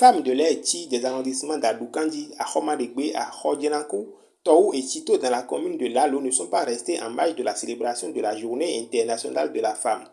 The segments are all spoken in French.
femmes de l'Aïti des arrondissements d'Adoukandi, à Khomadegbe, à Khodjenankou, Tohou et Tito dans la commune de Lalo ne sont pas restés en marge de la célébration de la Journée internationale de la femme.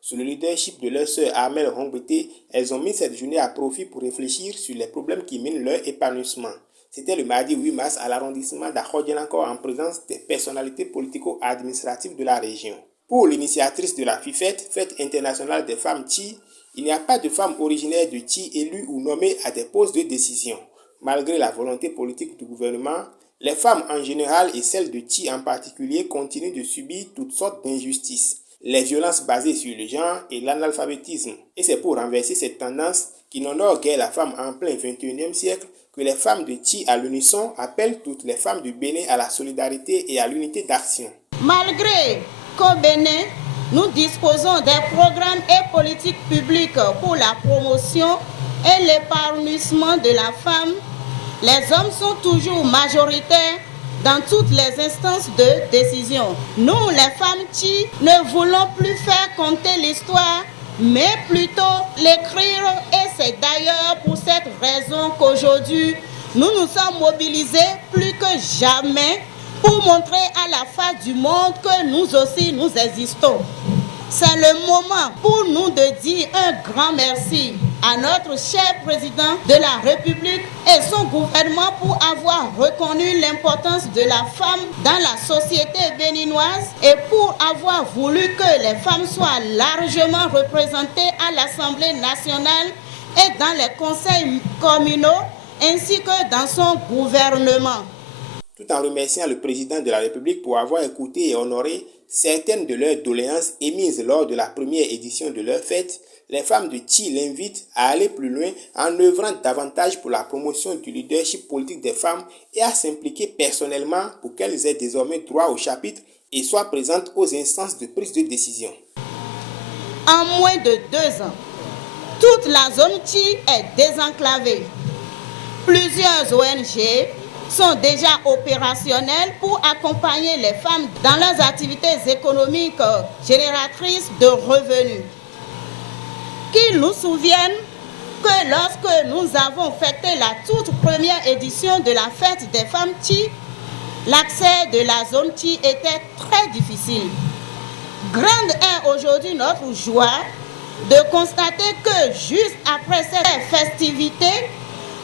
Sous le leadership de leur sœur Amel Rongbete, elles ont mis cette journée à profit pour réfléchir sur les problèmes qui minent leur épanouissement. C'était le mardi 8 mars à l'arrondissement d'Akhodjenankou en présence des personnalités politico-administratives de la région. Pour l'initiatrice de la FIFET, Fête internationale des femmes Tchi, il n'y a pas de femmes originaires de Tchi élues ou nommées à des postes de décision. Malgré la volonté politique du gouvernement, les femmes en général et celles de Tchi en particulier continuent de subir toutes sortes d'injustices, les violences basées sur le genre et l'analphabétisme. Et c'est pour renverser cette tendance qui n'honore guère la femme en plein 21e siècle que les femmes de Tchi à l'unisson appellent toutes les femmes du Bénin à la solidarité et à l'unité d'action. Malgré qu'au Bénin, nous disposons des programmes et politiques publiques pour la promotion et l'épanouissement de la femme, les hommes sont toujours majoritaires dans toutes les instances de décision. Nous, les femmes Tchi, ne voulons plus faire compter l'histoire, mais plutôt l'écrire. Et c'est d'ailleurs pour cette raison qu'aujourd'hui, nous nous sommes mobilisés plus que jamais pour montrer à la face du monde que nous aussi, nous existons. C'est le moment pour nous de dire un grand merci à notre cher président de la République et son gouvernement pour avoir reconnu l'importance de la femme dans la société béninoise et pour avoir voulu que les femmes soient largement représentées à l'Assemblée nationale et dans les conseils communaux ainsi que dans son gouvernement. Tout en remerciant le président de la République pour avoir écouté et honoré certaines de leurs doléances émises lors de la première édition de leur fête, les femmes de Tchi l'invitent à aller plus loin en œuvrant davantage pour la promotion du leadership politique des femmes et à s'impliquer personnellement pour qu'elles aient désormais droit au chapitre et soient présentes aux instances de prise de décision. En moins de 2 ans, toute la zone Tchi est désenclavée. Plusieurs ONG sont déjà opérationnels pour accompagner les femmes dans leurs activités économiques génératrices de revenus. Qu'ils nous souviennent que lorsque nous avons fêté la toute première édition de la fête des femmes Tchi, l'accès de la zone Tchi était très difficile. Grande est aujourd'hui notre joie de constater que juste après cette festivité,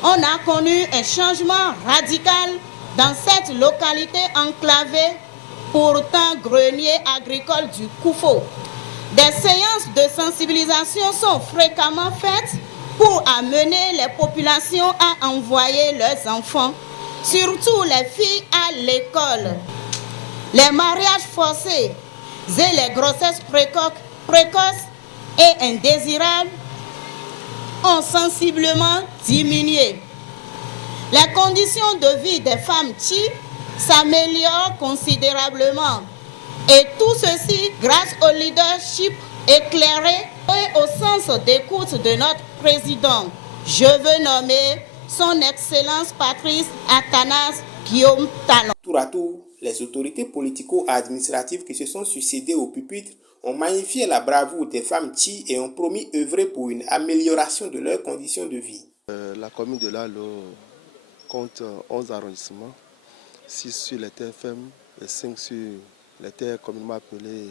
on a connu un changement radical dans cette localité enclavée, pourtant grenier agricole du Koufo. Des séances de sensibilisation sont fréquemment faites pour amener les populations à envoyer leurs enfants, surtout les filles, à l'école. Les mariages forcés et les grossesses précoces et indésirables ont sensiblement diminué. Les conditions de vie des femmes Tchi s'améliorent considérablement. Et tout ceci grâce au leadership éclairé et au sens d'écoute de notre président. Je veux nommer son Excellence Patrice Athanas Guillaume Talon. Tour à tour, les autorités politico-administratives qui se sont succédées au pupitre ont magnifié la bravoure des femmes Tchi et ont promis œuvrer pour une amélioration de leurs conditions de vie. La commune de Lalo compte 11 arrondissements, 6 sur les terres fermes et 5 sur les terres communément appelées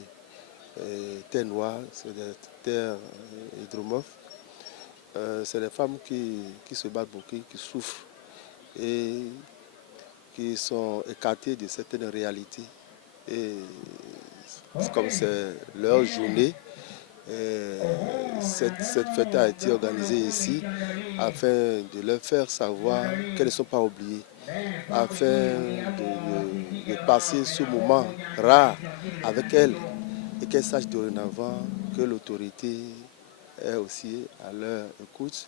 terres noires, c'est des terres hydromorphes. C'est des femmes qui se battent beaucoup, qui souffrent et qui sont écartées de certaines réalités. Et comme c'est leur journée, cette fête a été organisée ici afin de leur faire savoir qu'elles ne sont pas oubliées, afin de passer ce moment rare avec elles et qu'elles sachent dorénavant que l'autorité est aussi à leur écoute.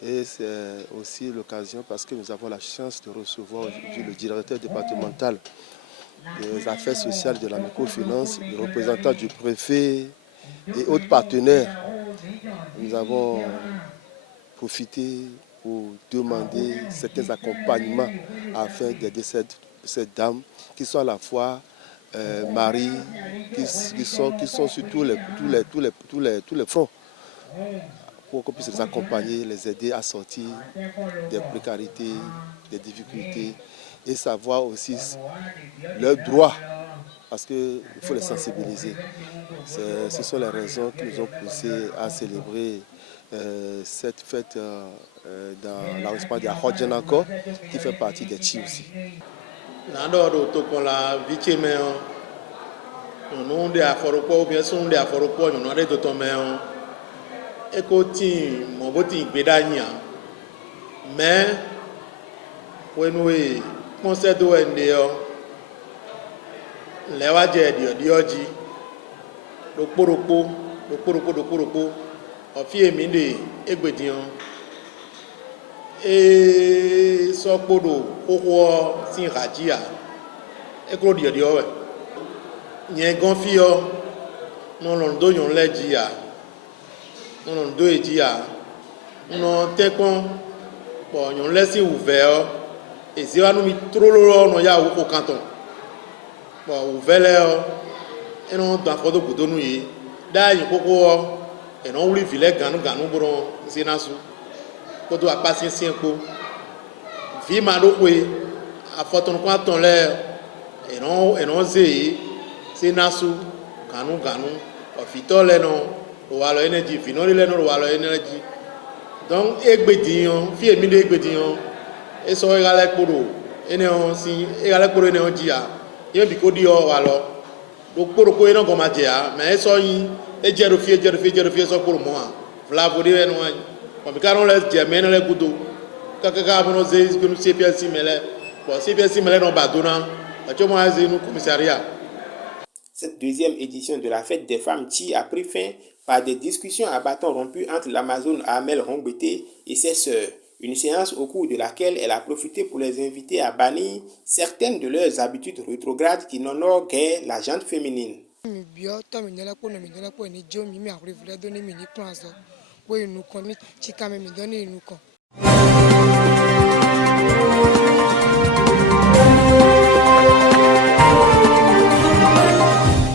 Et c'est aussi l'occasion parce que nous avons la chance de recevoir aujourd'hui le directeur départemental des affaires sociales de la microfinance, le représentant du préfet et autres partenaires. Nous avons profité pour demander certains accompagnements afin d'aider cette dame qui sont à la fois maris, qui sont sur tous les fronts. pour qu'on puisse les accompagner, les aider à sortir des précarités, des difficultés et savoir aussi leurs droits, parce qu'il faut les sensibiliser. Ce sont les raisons qui nous ont poussés à célébrer cette fête dans l'arrondissement de Ahodjenako, qui fait partie des Tchi aussi. Mais when we consider doing the lewaje dioji dokporoko ofi emi de egbedian e sokpodo koko sin rajia e kro dio we yen gan fi o no lo do yon lejia no lo do ejia no tekon bon yon laisse ouvert et si on nous trop no ya au canton bon ouvert et non dans photo pour nous yi da yin koko et non wuli village ganu bron sinasu ko do apasi sinko vi ma do kwe a photo ko aton le et non ze sinasu ganu o fitole no o wa lo energy finoli le no o wa lo energy. Donc, Egbedion, fille mi de Egbedion, et so egale kporo, ene on si egale kporo ene on dia, yemi biko di o walo, do kporo ko ene goma dia, mais so yin e jero fie so kporo mo a, vla vodi ene wan, on bikaron les dia mene le gudo, kaka bono ze is gonu CPS mele, bon CPS mele no badona, a chomo aze no commissariat. Cette deuxième édition de la fête des femmes Tchi a pris fin par des discussions à bâtons rompus entre l'Amazone Amel Rongbete et ses sœurs. Une séance au cours de laquelle elle a profité pour les inviter à bannir certaines de leurs habitudes rétrogrades qui n'honorent guère la gente féminine.